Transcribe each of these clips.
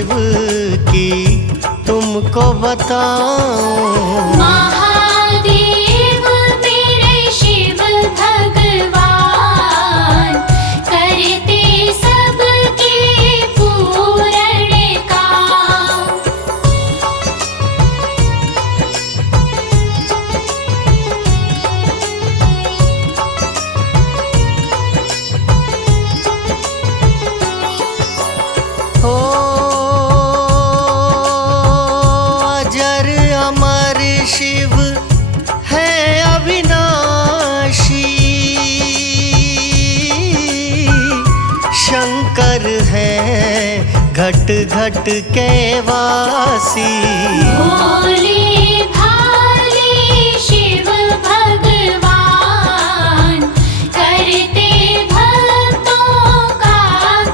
शिव की तुमको बताऊं। महादेव मेरे शिव भगवान, करते सबके पूर्ण काम। हो अजर अमर शिव है अविनाशी, शंकर है घट घट के वासी। भोले भाले शिव भगवान, करते भक्तों का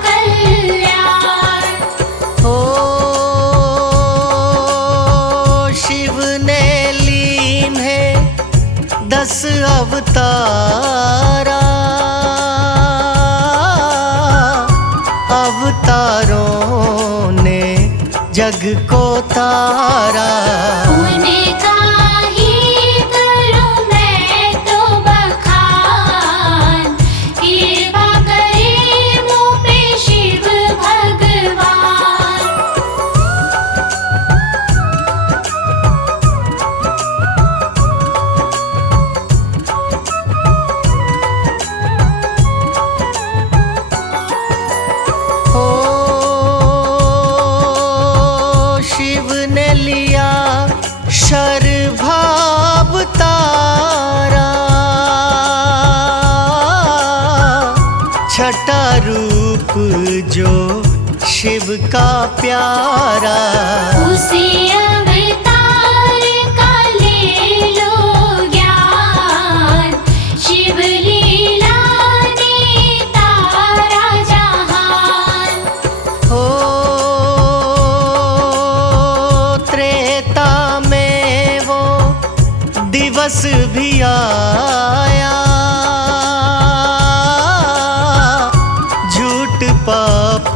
कल्याण। हो शिव ने लीन है 10 अवतारा, अवतारों ने जग को तारा। उनका ही करूं मैं तो बखान, कृपा करे मुझ पे शिव भगवान। हो शिव ने लिया शर्भाव तारा, छठा रूप जो शिव का प्यारा। उसी अवतार का ले लो ज्ञान, शिव लीला ने तारा जहान। हो त्रेता में वो दिवस भी आया, झूठ पाप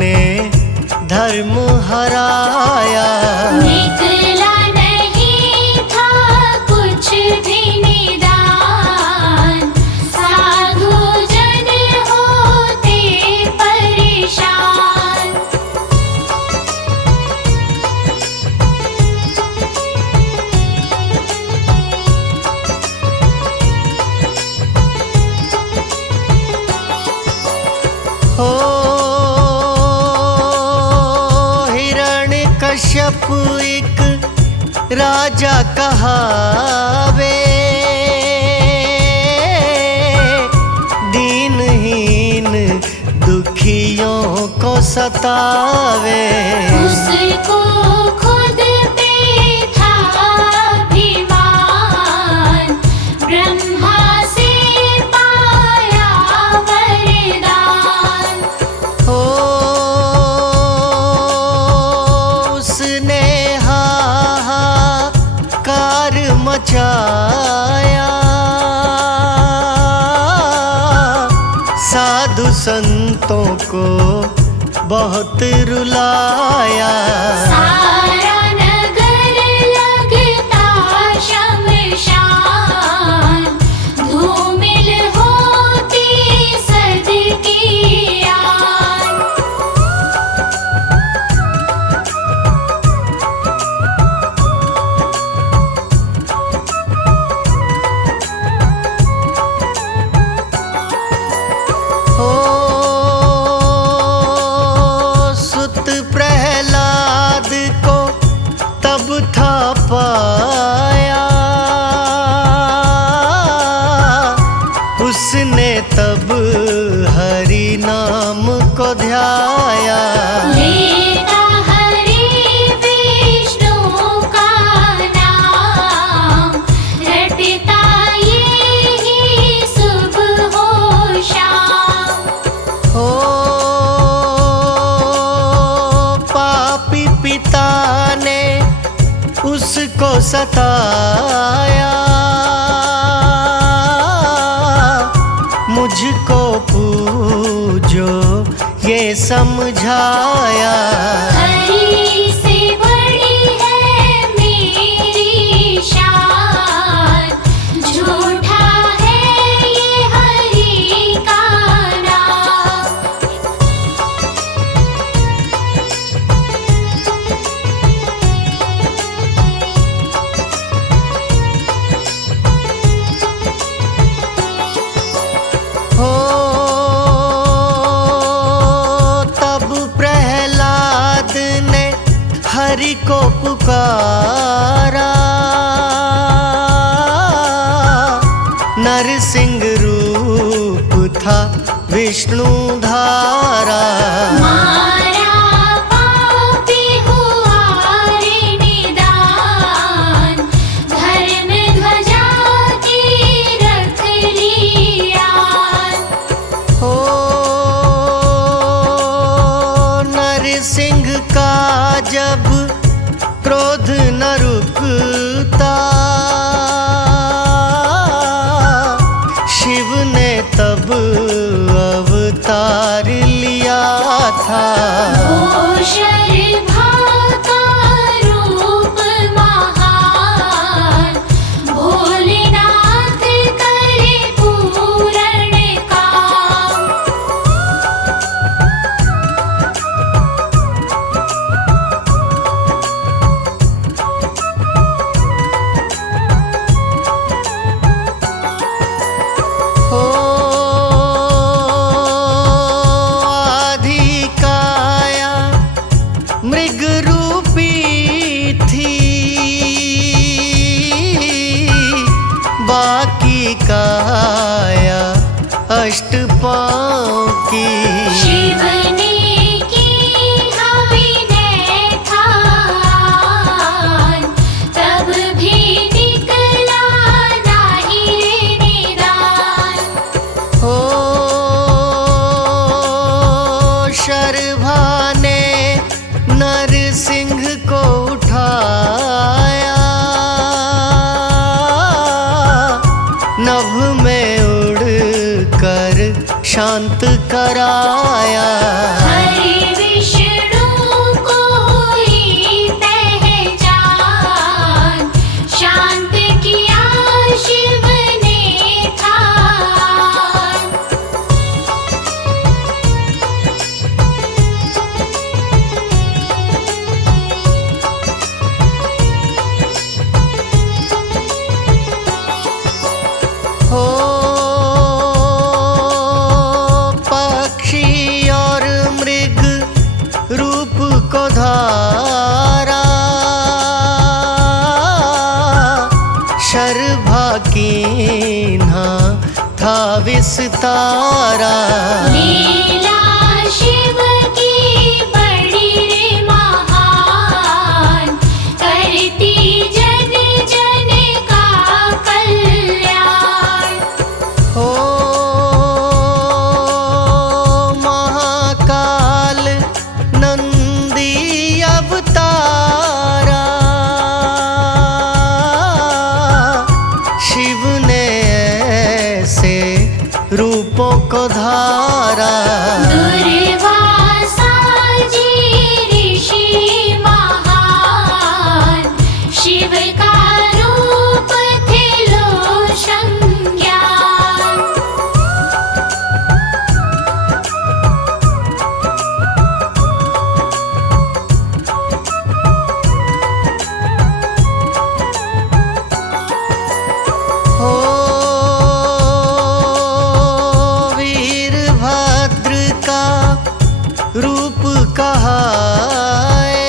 ने धर्म हराया। निकला नहीं था कुछ भी निदान, साधु जन होते परेशान। हो हिरण्यकश्यप एक राजा कहावे, दीनहीन दुखियों को सतावे। उसको खुद पे था अभिमान, ब्रह्मा से पाया वरदान। हो उसने हाहाकार मचाया, साधु संतों को बहुत रुलाया। सारा नगर लगता शमशान, धूमिल होती सदकी आन। हो सुत प्रहलाद को तब था पाया, उसने तब हरि नाम को ध्याया। लेता हरि विष्णु का नाम, रटता ये ही सुबह हो शाम। हो पापी पिता ने उसको सताया, मुझको पूजो ये समझाया। हरि को पुकारा, नरसिंह रूप था विष्णु धारा। मारा पापी हुआ रे निदान, धर्म ध्वजा की रख लिया। हो नरसिंह का जब क्रोध न रुकता, शिव ने तब अवतार लिया था। शर्भा का रूप महान, भोलेनाथ करे पूर्ण काम। हो आधी काया मृग रूपी थी, बाकी काया अष्ट पाँव की। शिव ने की विनय ठान, तब भी निकला नाही रे निदान। हो शर्भा ने नरसिंह को उठाया, नभ में उड़ कर शांत कराया। हरि विष्णु को हुई पहचान, शांत किया शिव ने ठान। हो पक्षी और मृग रूप को धारा, शर्भा कीन्हा था विस्तारा। लीला शिव की बड़ी रे महान, करती जन जन का कल्याण। हो महाकाल नंदी अवतारा, शिव ने ऐसे रूपों को धारा। दुर्वासा जी ऋषि महान, शिव का रूप थे लो संज्ञान। हो वीरभद्र का रूप कहाए,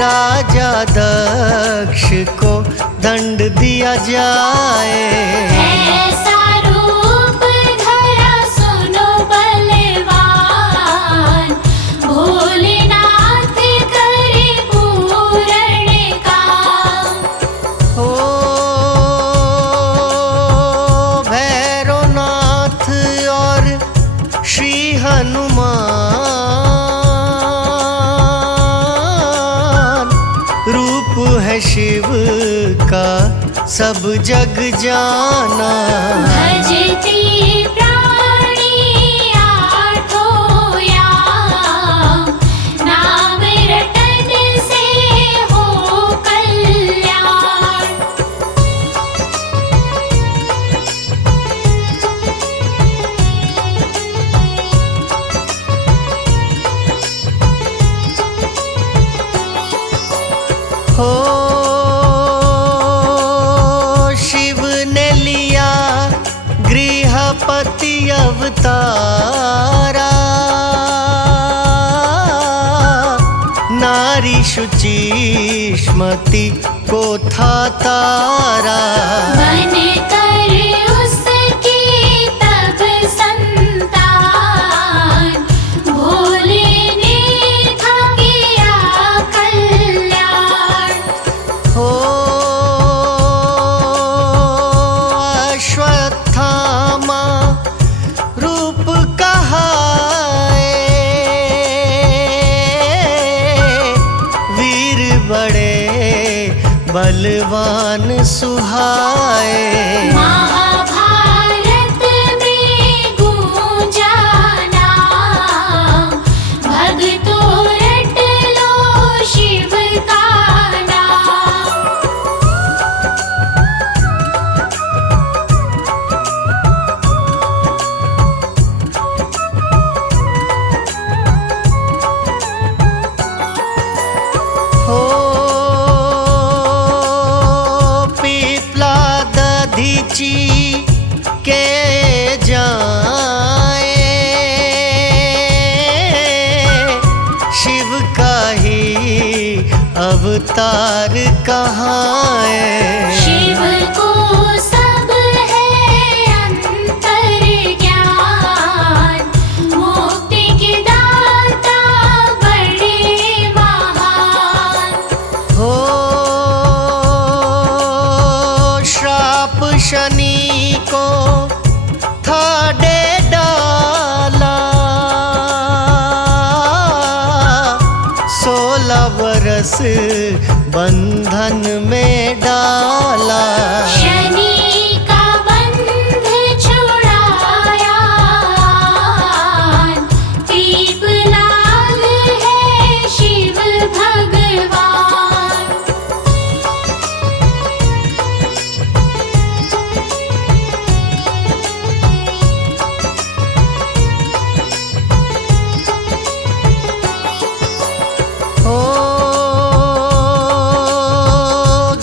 राजा दक्ष को दंड दिया जाए। ऐसा रूप धरा सुनो बलवान, भोलेनाथ करे पूर्ण काम। हो भैरवनाथ और श्री हनुमान, रूप है शिव का सब जग जाना। भजती प्राणी आठों याम, नाम रटन से हो कल्याण। हो शिव ने लिया गृहपति अवतारा, शुचिष्मति को था तारा। बन कर उसकी तब संतान, भोले ने था किया कल्याण। हो अश्वत्थामा रूप कहाए, वीर बड़े बलवान सुहाए। महाभारत में गूंजा नाम, भक्तों रट लो शिव का नाम। हो पीपला दधीची के जाए, शिव का ही अवतार कहाए। शिव को सब है अंतर ज्ञान, मुक्ति के दाता बड़े महान। हो श्राप शनि को था दे डाला, 16 बरस बंधन में डाला। शनि का बंध छुड़ाया, पीपलाद है शिव भगवान। हो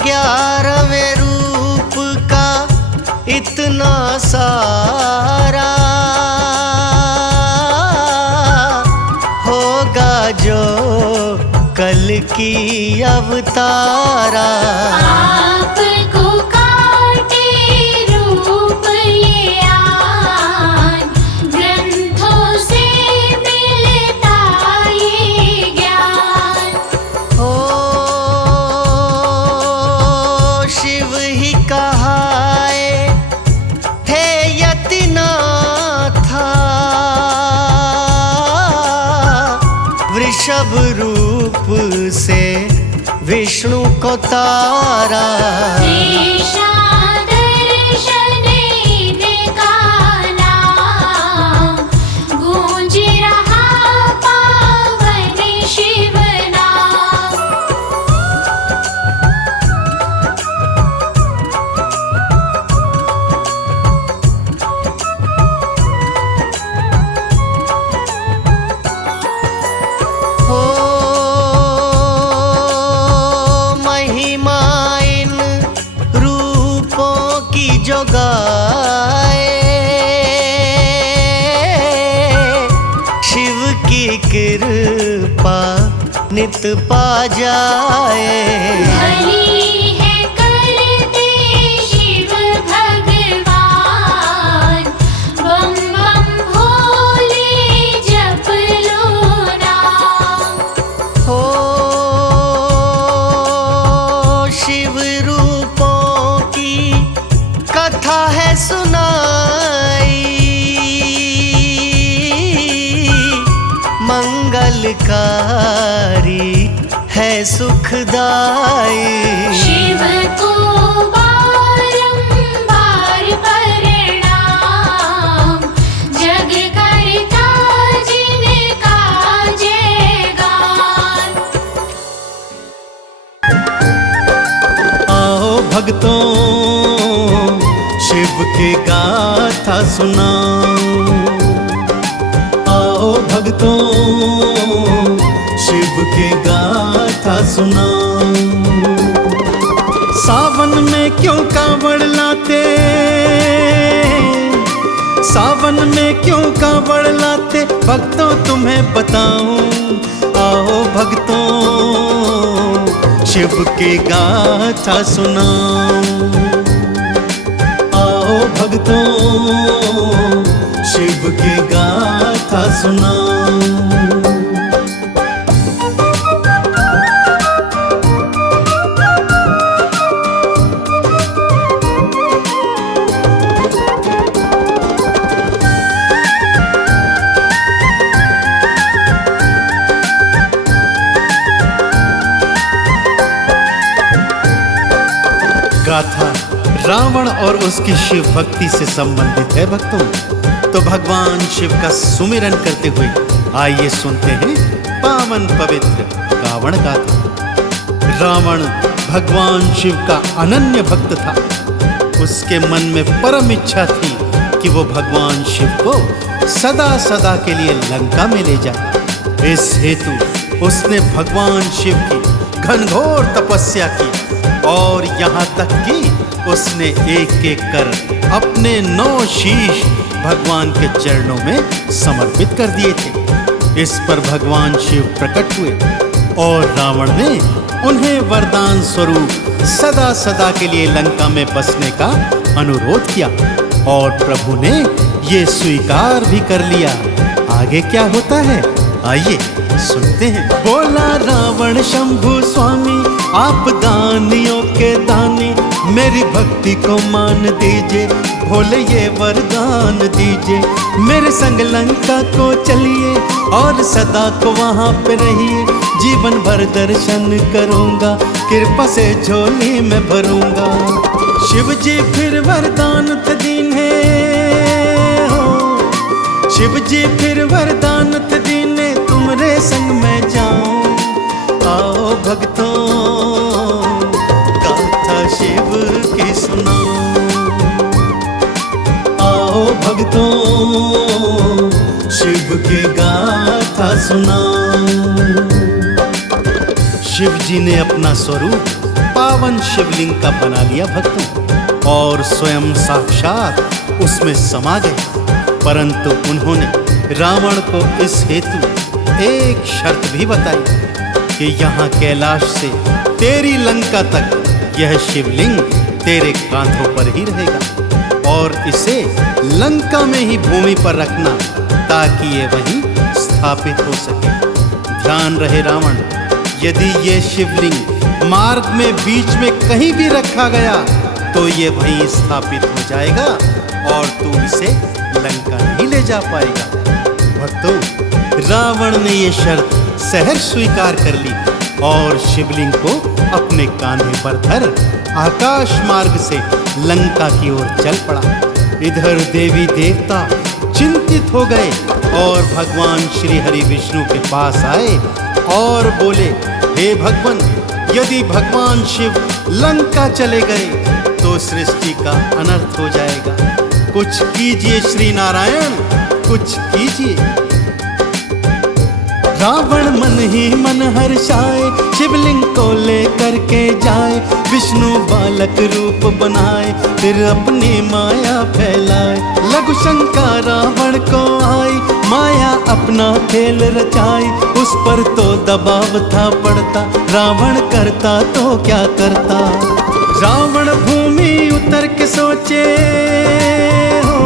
11वें रूप का इतना सारा, होगा जो कल की अवतारा। आपको काटे रूप ये आन, ग्रंथों से मिलता ये ज्ञान। हो शिव ही कहाए थे यतिनाथा, वृषभ रूप से विष्णु को तारा। दर्शन इनका नाम, गूंज रहा पावन शिव नाम। हो महिमा इन रूपों की जो गाए, शिव की कृपा नित पा जाए। भली है करते शिव भगवान, बम बम भोले जप लो नाम। हो शिव रूपों की कथा है सुनाई, मंगलकारी है सुखदाई। शिव को बारंबार प्रणाम, जग करता जिनका जयगान। आओ भक्तों शिव के गाथा सुनाओ, आओ भक्तों शिव के गाथा सुनाओ। सावन में क्यों कांवड़ लाते, सावन में क्यों कांवड़ लाते, भक्तों तुम्हें बताऊं। आओ भक्तों शिव की गाथा सुनाऊं। आओ भक्तों शिव की गाथा सुनाऊं। गाथा रावण और उसकी शिव भक्ति से संबंधित है भक्तों। तो भगवान शिव का सुमिरन करते हुए आइए सुनते हैं पावन पवित्र रावण गाथा। रावण भगवान शिव का अनन्य भक्त था। उसके मन में परम इच्छा थी कि वो भगवान शिव को सदा सदा के लिए लंका में ले जाए। इस हेतु उसने भगवान शिव की घनघोर तपस्या की और यहाँ तक कि उसने एक एक कर अपने 9 शीश भगवान के चरणों में समर्पित कर दिए थे। इस पर भगवान शिव प्रकट हुए और रावण ने उन्हें वरदान स्वरूप सदा सदा के लिए लंका में बसने का अनुरोध किया और प्रभु ने ये स्वीकार भी कर लिया। आगे क्या होता है आइए सुनते हैं। बोला रावण शंभु स्वामी आप दानियों के दानी, मेरी भक्ति को मान दीजिए, भोले ये वरदान दीजिए। मेरे संग लंका को चलिए और सदा को वहाँ पे रहिए। जीवन भर दर्शन करूँगा, कृपा से झोली में भरूँगा। शिव जी फिर वरदान दीने हो, शिव जी फिर वरदान दीने, तुमरे संग में जाऊं। आओ भक्तों गाथा शिव की सुनाओ। आओ भक्तों शिव की गाथा सुनाओ। शिव जी ने अपना स्वरूप पावन शिवलिंग का बना लिया भक्तों और स्वयं साक्षात उसमें समा गए। परंतु उन्होंने रावण को इस हेतु एक शर्त भी बताई कि यहाँ कैलाश से तेरी लंका तक यह शिवलिंग तेरे कांधों पर ही रहेगा और इसे लंका में ही भूमि पर रखना ताकि ये वहीं स्थापित हो सके। ध्यान रहे रावण, यदि ये शिवलिंग मार्ग में बीच में कहीं भी रखा गया तो ये वहीं स्थापित हो जाएगा और तू इसे लंका नहीं ले जा पाएगा। भक्तों रावण ने ये शर्त सहर्ष स्वीकार कर ली और शिवलिंग को अपने कांधे पर धर आकाश मार्ग से लंका की ओर चल पड़ा। इधर देवी देवता चिंतित हो गए और भगवान श्री हरि विष्णु के पास आए और बोले, हे भगवान, यदि भगवान शिव लंका चले गए तो सृष्टि का अनर्थ हो जाएगा। कुछ कीजिए श्री नारायण, कुछ कीजिए। रावण मन ही मन हर्षाए, शिवलिंग को लेकर के जाए। विष्णु बालक रूप बनाए, फिर अपनी माया फैलाए। लघु शंका रावण को आई, माया अपना खेल रचाई। उस पर तो दबाव था पड़ता, रावण करता तो क्या करता। रावण भूमि उतर के सोचे हो,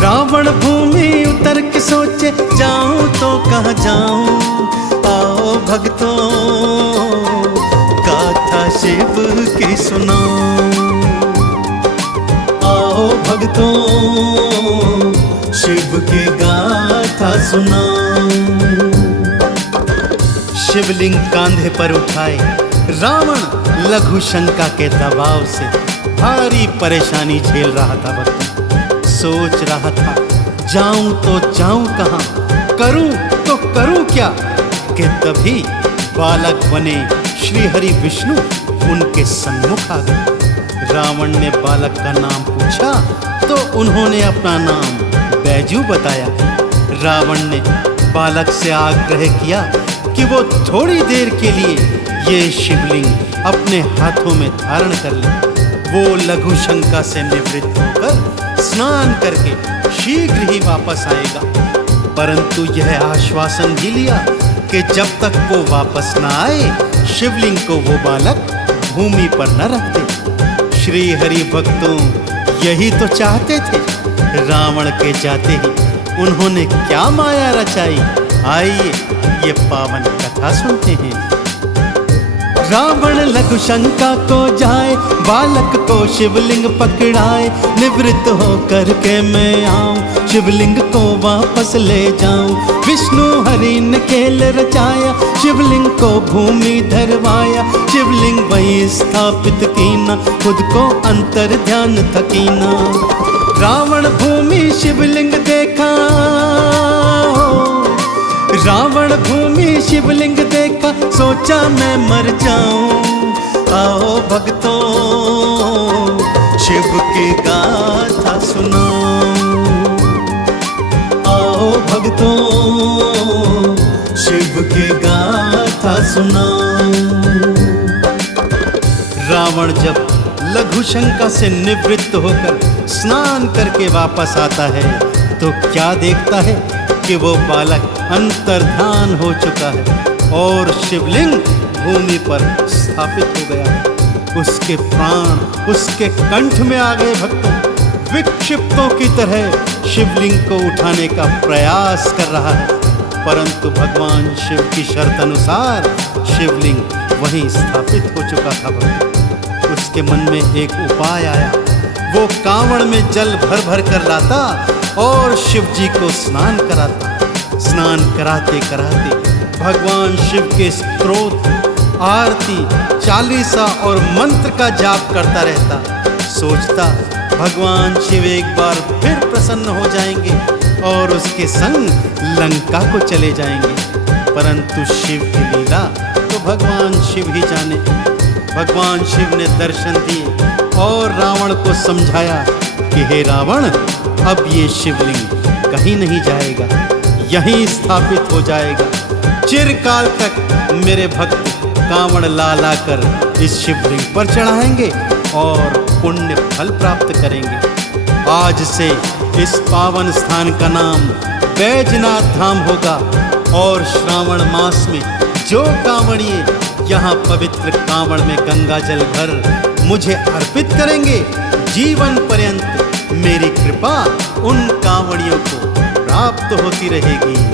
रावण भूमि उतर के सोचे, जाऊं तो कहाँ जाऊं। आओ भक्तों गाथा शिव की सुनाओ। आओ भक्तों शिव की गाथा सुनाओ। शिवलिंग कांधे पर उठाए रावण लघु शंका के दबाव से भारी परेशानी झेल रहा था। भक्तों सोच रहा था, जाऊं तो जाऊं कहां, करूं तो करूं क्या, कि तभी बालक बने श्री हरि विष्णु उनके सम्मुख आ गए। रावण ने बालक का नाम पूछा तो उन्होंने अपना नाम बैजू बताया। रावण ने बालक से आग्रह किया कि वो थोड़ी देर के लिए ये शिवलिंग अपने हाथों में धारण कर ले। वो लघु शंका से निवृत्त होकर स्नान करके शीघ्र ही वापस आएगा। परंतु यह आश्वासन भी लिया कि जब तक वो वापस ना आए शिवलिंग को वो बालक भूमि पर न रख दे। श्री हरि भक्तों यही तो चाहते थे। रावण के जाते ही उन्होंने क्या माया रचाई, आइए ये पावन कथा सुनते हैं। रावण लघु शंका को जाए, बालक को शिवलिंग पकड़ाए। निवृत्त होकर के मैं आऊं, शिवलिंग को वापस ले जाऊं। विष्णु हरि ने खेल रचाया, शिवलिंग को भूमि धरवाया। शिवलिंग वही स्थापित कीना, खुद को अंतर ध्यान थकीना। रावण भूमि शिवलिंग देखा, रावण भूमि शिवलिंग देखा, सोचा मैं मर जाऊं। आओ भक्तों शिव की गाथा सुनाऊं, आओ भक्तों शिव की गाथा सुनाऊं। रावण जब लघु शंका से निवृत्त होकर स्नान करके वापस आता है तो क्या देखता है कि वो बालक अंतर्धान हो चुका है और शिवलिंग भूमि पर स्थापित हो गया है। उसके प्राण उसके कंठ में आ गए। भक्तों विक्षिप्तों की तरह शिवलिंग को उठाने का प्रयास कर रहा है, परंतु भगवान शिव की शर्त अनुसार शिवलिंग वहीं स्थापित हो चुका था। भक्तों उसके मन में एक उपाय आया। वो कांवड़ में जल भर भर कर लाता और शिव जी को स्नान कराता। स्नान कराते कराते भगवान शिव के स्तोत्र, आरती, चालीसा और मंत्र का जाप करता रहता। सोचता भगवान शिव एक बार फिर प्रसन्न हो जाएंगे और उसके संग लंका को चले जाएंगे। परंतु शिव की लीला तो भगवान शिव ही जाने। भगवान शिव ने दर्शन दिए और रावण को समझाया कि हे रावण, अब ये शिवलिंग कहीं नहीं जाएगा, यहीं स्थापित हो जाएगा। चिरकाल तक मेरे भक्त कांवड़ ला ला कर इस शिवलिंग पर चढ़ाएंगे और पुण्य फल प्राप्त करेंगे। आज से इस पावन स्थान का नाम बैजनाथ धाम होगा और श्रावण मास में जो कांवड़िए यहाँ पवित्र कांवड़ में गंगा जल भर मुझे अर्पित करेंगे, जीवन पर्यंत मेरी कृपा उन कांवड़ियों को प्राप्त होती रहेगी।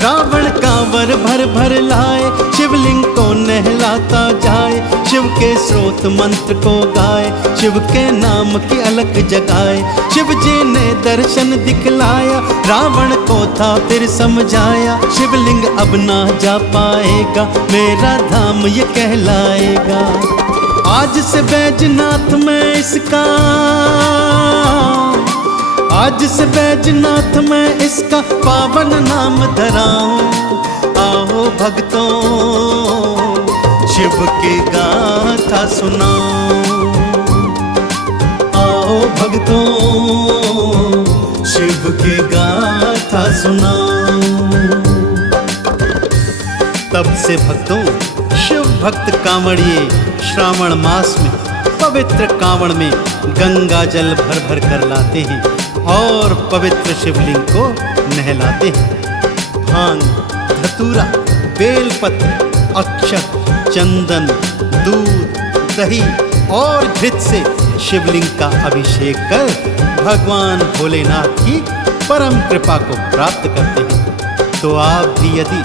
रावण कांवर भर भर लाए, शिवलिंग को नहलाता जाए। शिव के स्रोत मंत्र को गाए, शिव के नाम की अलख जगाए। शिव जी ने दर्शन दिखलाया, रावण को था फिर समझाया। शिवलिंग अब ना जा पाएगा, मेरा धाम ये कहलाएगा। आज से बैजनाथ में इसका, आज से बैजनाथ में इसका पावन नाम धराऊं। आओ भक्तों शिव की गाथा सुनाऊं, आओ भक्तों शिव की गाथा सुनाऊं। तब से भक्तों शिव भक्त कांवड़िए श्रावण मास में पवित्र कांवड़ में गंगा जल भर भर कर लाते हैं और पवित्र शिवलिंग को नहलाते हैं। भांग, धतूरा, बेलपत्र, अक्षत, चंदन, दूध, दही और घृत से शिवलिंग का अभिषेक कर भगवान भोलेनाथ की परम कृपा को प्राप्त करते हैं। तो आप भी यदि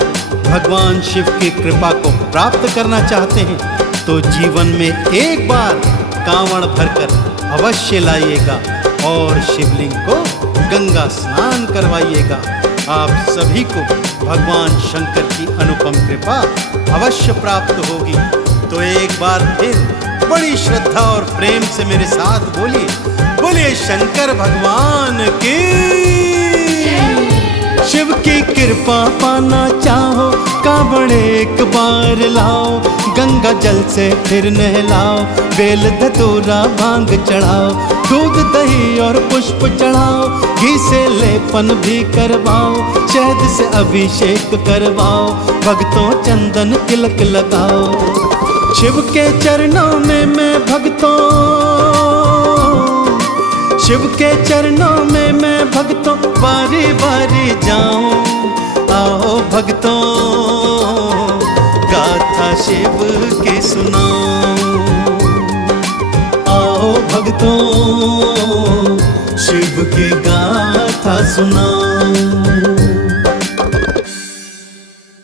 भगवान शिव की कृपा को प्राप्त करना चाहते हैं तो जीवन में एक बार कांवड़ भरकर अवश्य लाइएगा और शिवलिंग को गंगा स्नान करवाइएगा। आप सभी को भगवान शंकर की अनुपम कृपा अवश्य प्राप्त होगी। तो एक बार फिर बड़ी श्रद्धा और प्रेम से मेरे साथ बोलिए, बोलिए शंकर भगवान की। शिव की कृपा पाना चाहो, कांवड़ एक बार लाओ। गंगा जल से फिर नहलाओ, बेल धतूरा भांग चढ़ाओ। दूध दही और पुष्प चढ़ाओ, घी से लेपन भी करवाओ। शहद से अभिषेक करवाओ, भक्तों चंदन तिलक लगाओ। शिव के चरणों में मैं भक्तों, शिव के चरणों में मैं भक्तों बारी बारी जाऊं। आओ भक्तों गाथा शिव की सुनाओ। आओ भक्तों शिव की गाथा सुनाओ।